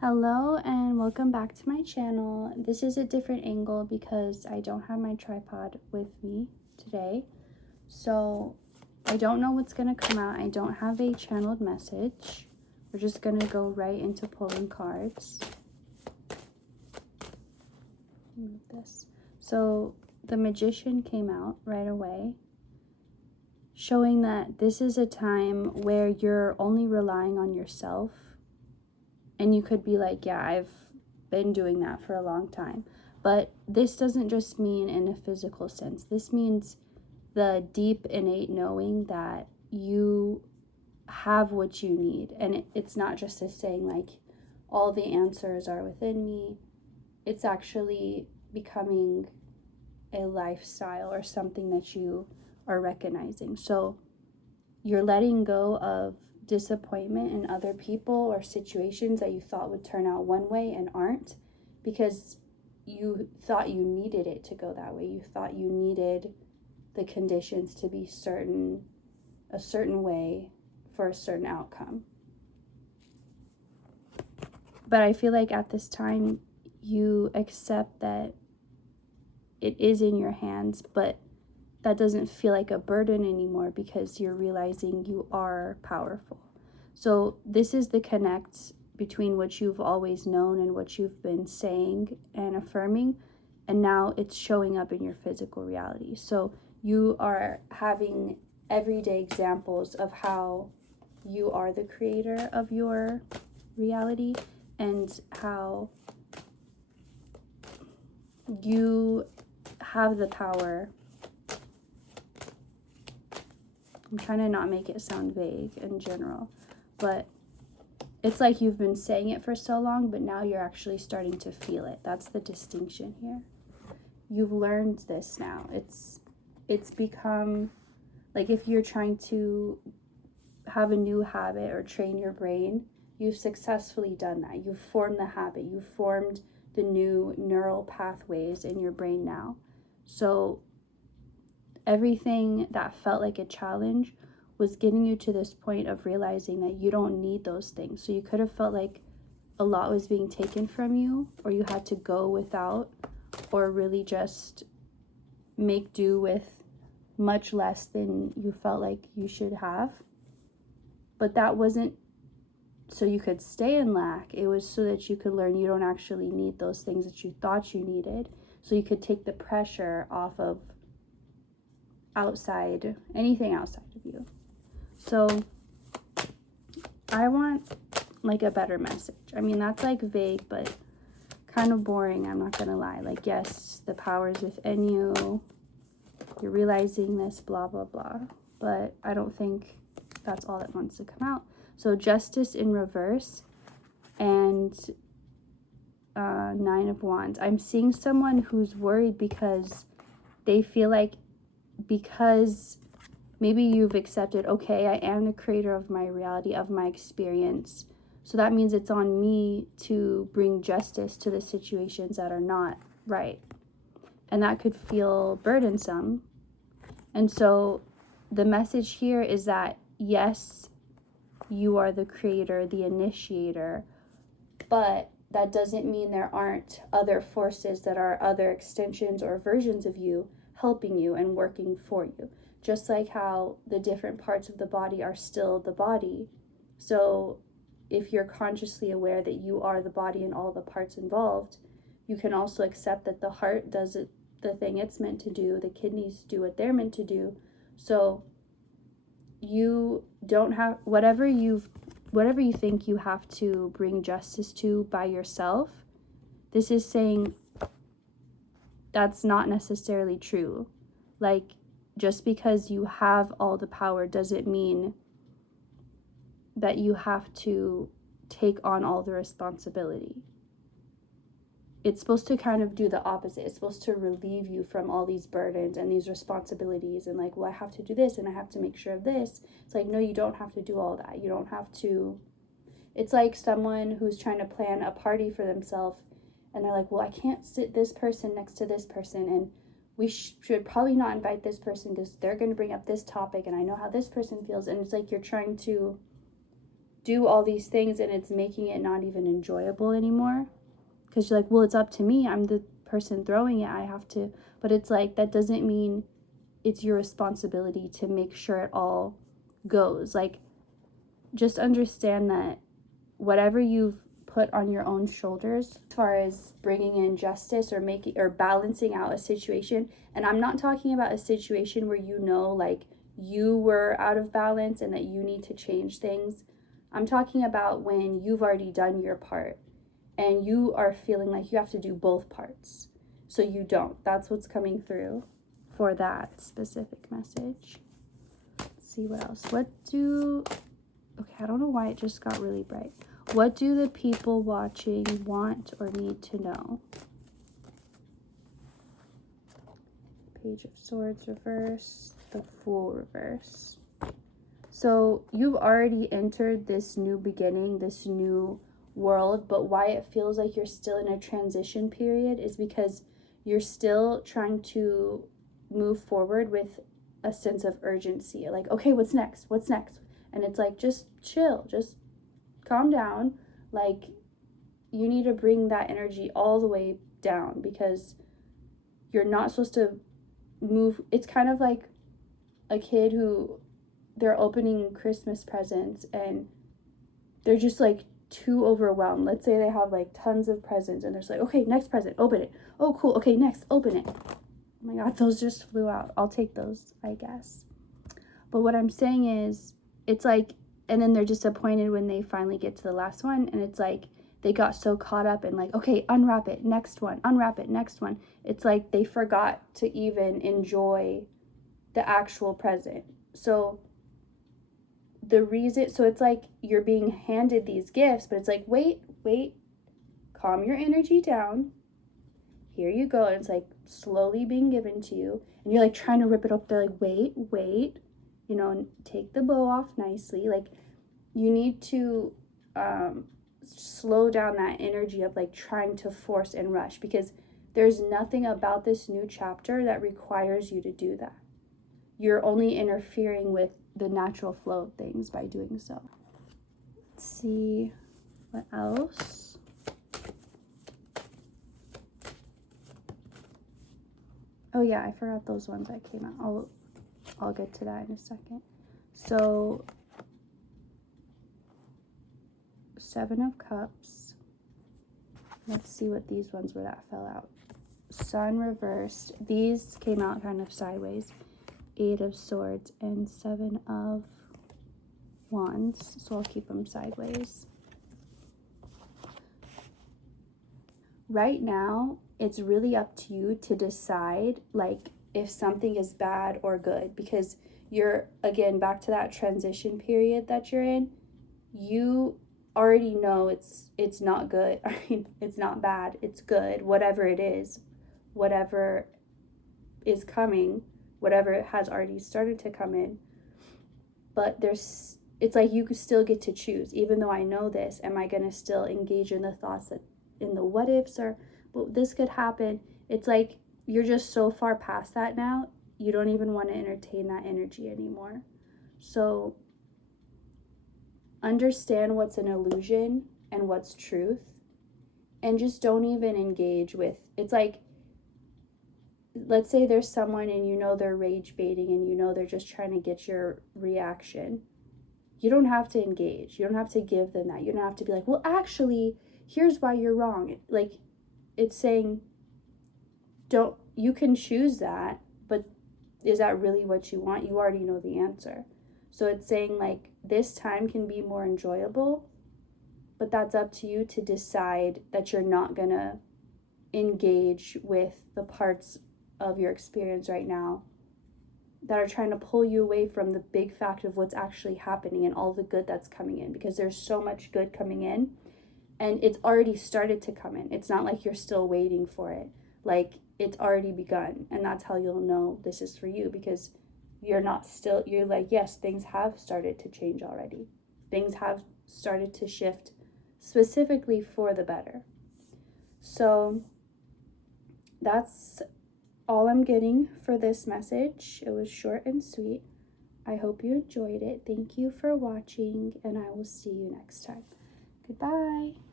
Hello and welcome back to my channel. This is a different angle because I don't have my tripod with me today. So I don't know what's going to come out. I don't have a channeled message. We're just going to go right into pulling cards. Move this. So the Magician came out right away, showing that this is a time where you're only relying on yourself. And you could be like, yeah, I've been doing that for a long time. But this doesn't just mean in a physical sense. This means the deep innate knowing that you have what you need. And it's not just a saying like, all the answers are within me. It's actually becoming a lifestyle or something that you are recognizing. So you're letting go of disappointment in other people or situations that you thought would turn out one way and aren't, because you thought you needed it to go that way. You thought you needed the conditions to be a certain way for a certain outcome. But I feel like at this time you accept that it is in your hands, but that doesn't feel like a burden anymore because you're realizing you are powerful. So this is the connect between what you've always known and what you've been saying and affirming, and now it's showing up in your physical reality. So you are having everyday examples of how you are the creator of your reality and how you have the power. I'm trying to not make it sound vague in general, but it's like you've been saying it for so long, but now you're actually starting to feel it. That's the distinction here. You've learned this now. It's become like if you're trying to have a new habit or train your brain, you've successfully done that. You've formed the habit. You've formed the new neural pathways in your brain now. So everything that felt like a challenge was getting you to this point of realizing that you don't need those things. So you could have felt like a lot was being taken from you, or you had to go without, or really just make do with much less than you felt like you should have. But that wasn't so you could stay in lack. It was so that you could learn you don't actually need those things that you thought you needed. So you could take the pressure off of anything outside of you. So I want like a better message. I mean, that's like vague, but kind of boring. I'm not going to lie. Like, yes, the power is within you. You're realizing this, blah, blah, blah. But I don't think that's all that wants to come out. So Justice in reverse and 9 of Wands. I'm seeing someone who's worried because they feel like because maybe you've accepted, okay, I am the creator of my reality, of my experience. So that means it's on me to bring justice to the situations that are not right. And that could feel burdensome. And so the message here is that, yes, you are the creator, the initiator, but that doesn't mean there aren't other forces that are other extensions or versions of you helping you and working for you. Just like how the different parts of the body are still the body. So if you're consciously aware that you are the body and all the parts involved, you can also accept that the heart does the thing it's meant to do, the kidneys do what they're meant to do. So you don't have whatever you think you have to bring justice to by yourself. This is saying that's not necessarily true. Like, just because you have all the power doesn't mean that you have to take on all the responsibility. It's supposed to kind of do the opposite. It's supposed to relieve you from all these burdens and these responsibilities and like, well, I have to do this and I have to make sure of this. It's like, no, you don't have to do all that. You don't have to. It's like someone who's trying to plan a party for themselves and they're like, well, I can't sit this person next to this person, and we should probably not invite this person because they're going to bring up this topic and I know how this person feels. And it's like you're trying to do all these things and it's making it not even enjoyable anymore. Because you're like, well, it's up to me. I'm the person throwing it. I have to. But it's like, that doesn't mean it's your responsibility to make sure it all goes. Like, just understand that whatever you've put on your own shoulders as far as bringing in justice or making or balancing out a situation, and I'm not talking about a situation where like you were out of balance and that you need to change things. I'm talking about when you've already done your part and you are feeling like you have to do both parts, so you don't. That's what's coming through for that specific message. Let's see what else. Okay, I don't know why it just got really bright. What do the people watching want or need to know? Page of Swords reverse, the Fool reverse. So you've already entered this new beginning, this new world, but why it feels like you're still in a transition period is because you're still trying to move forward with a sense of urgency. Like, okay, what's next? What's next? And it's like, just chill, just calm down. Like, you need to bring that energy all the way down because you're not supposed to move. It's kind of like a kid who they're opening Christmas presents and they're just like too overwhelmed. Let's say they have like tons of presents and they're just like, okay, next present, open it. Oh, cool. Okay, next, open it. Oh my God, those just flew out. I'll take those, I guess. But what I'm saying is, it's like, and then they're disappointed when they finally get to the last one. And it's like, they got so caught up in like, okay, unwrap it, next one, unwrap it, next one. It's like they forgot to even enjoy the actual present. So it's like you're being handed these gifts, but it's like, wait, calm your energy down. Here you go. And it's like slowly being given to you. And you're like trying to rip it up. They're like, wait, take the bow off nicely. Like, you need to slow down that energy of like trying to force and rush, because there's nothing about this new chapter that requires you to do that. You're only interfering with the natural flow of things by doing so. Let's see what else. Oh yeah, I forgot those ones that came out. I'll get to that in a second. So, Seven of Cups. Let's see what these ones were that fell out. Sun reversed. These came out kind of sideways. Eight of Swords and Seven of Wands. So I'll keep them sideways. Right now, it's really up to you to decide like if something is bad or good, because you're, again, back to that transition period that you're in. You already know it's not good. I mean, it's not bad, it's good. Whatever it is, whatever is coming, whatever has already started to come in. But it's like you could still get to choose. Even though I know this, am I going to still engage in the thoughts that in the what ifs, or but this could happen? It's like you're just so far past that now, you don't even want to entertain that energy anymore. So understand what's an illusion and what's truth, and just don't even engage with. It's like, let's say there's someone and they're rage baiting and they're just trying to get your reaction. You don't have to engage. You don't have to give them that. You don't have to be like, well, actually, here's why you're wrong. Like, it's saying, you can choose that, but is that really what you want? You already know the answer. So it's saying like, this time can be more enjoyable, but that's up to you to decide that you're not gonna engage with the parts of your experience right now that are trying to pull you away from the big fact of what's actually happening and all the good that's coming in, because there's so much good coming in and it's already started to come in. It's not like you're still waiting for it. Like, it's already begun, and that's how you'll know this is for you, because you're like, yes, things have started to change already. Things have started to shift specifically for the better. So that's all I'm getting for this message. It was short and sweet. I hope you enjoyed it. Thank you for watching, and I will see you next time. Goodbye.